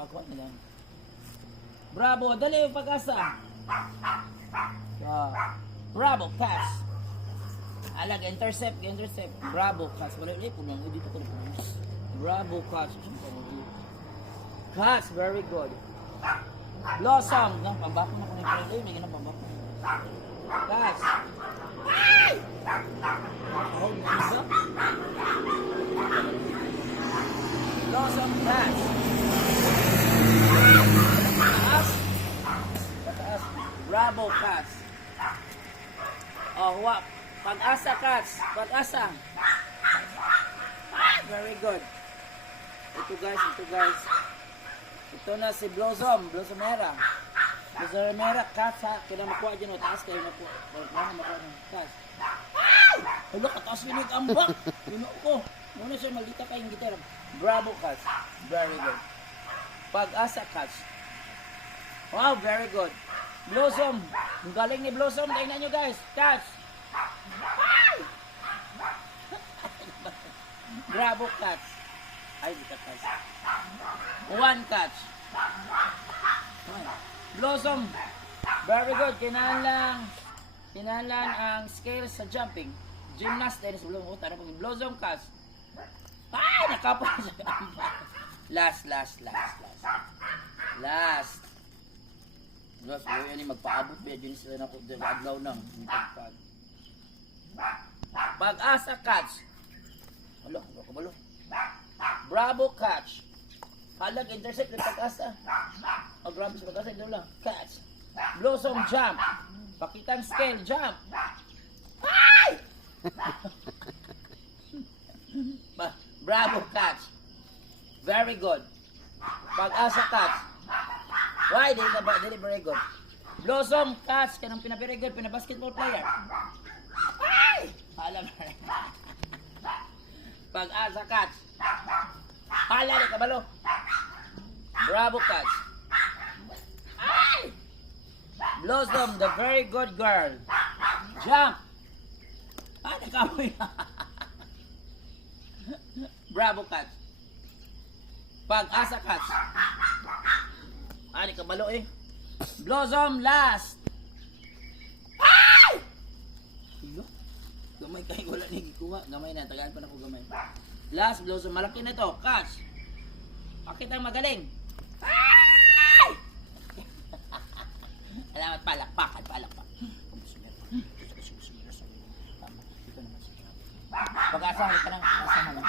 Pagkuha na lang. Bravo, dali yung pag-asa. Bravo, pass. Alag, intercept. Bravo, pass. Wala ulit po lang. Dito ko na po. Bravo, pass. Pass, very good. Blossom. Pambako na ko na yung may ganang pambako. Pass. Ay! Hold na isa. Blossom, pass. Pass. Bravo, pass. Oh, huwag. Pag-asa, catch. Pag-asa. Ah, very good. Ito guys. Ito na si Blossom. Blossomera, catch ha. Kaya makuha dyan o. Taas kayo makuha. Catch. Hala, kataas yun yung ambak. Yun ko. Muna siya, maldita kayong gitara. Bravo, catch. Very good. Pag-asa, catch. Wow, very good. Blossom. Ang galing ni Blossom. Tingnan nyo guys. Catch. Bravo, catch. Ay, di ka catch. One catch. Blossom. Very good. Kinahan lang ang skills sa jumping. Gymnast. Blossom catch. Ay, nakapon siya. Last. Last, yan yung magpaabot ba dyan sila na adlaw nang pag-asa catch. Alo, kabalo. Bravo catch. Halag intercept ng pag-asa. Oh, grabe sa pag-asa ito lang. Catch. Blossom jump. Pakitang scale jump. Ay! Bravo catch. Very good. Pag-asa catch. Why? Dili very good. Blossom catch. Kanang pinapiri good. Pinabasketball player. Ay! Alam na rin. Pag-asa catch. Hala ni kabalo. Bravo catch. Ay! Blossom, the very good girl. Jump. Ah, nakamoy na. Bravo catch. Pag-asa catch. Ah, ni kabalo eh. Blossom last. Ay! Iyo. Gamay kayo wala ni gikuha. Gamay na, tagaan pa na ko gamay. Last Blossom, malaki na to. Catch. Pakita ang magaling. Ay! Alamat, palakpakan. Pag-asa, halika na. Asa na lang.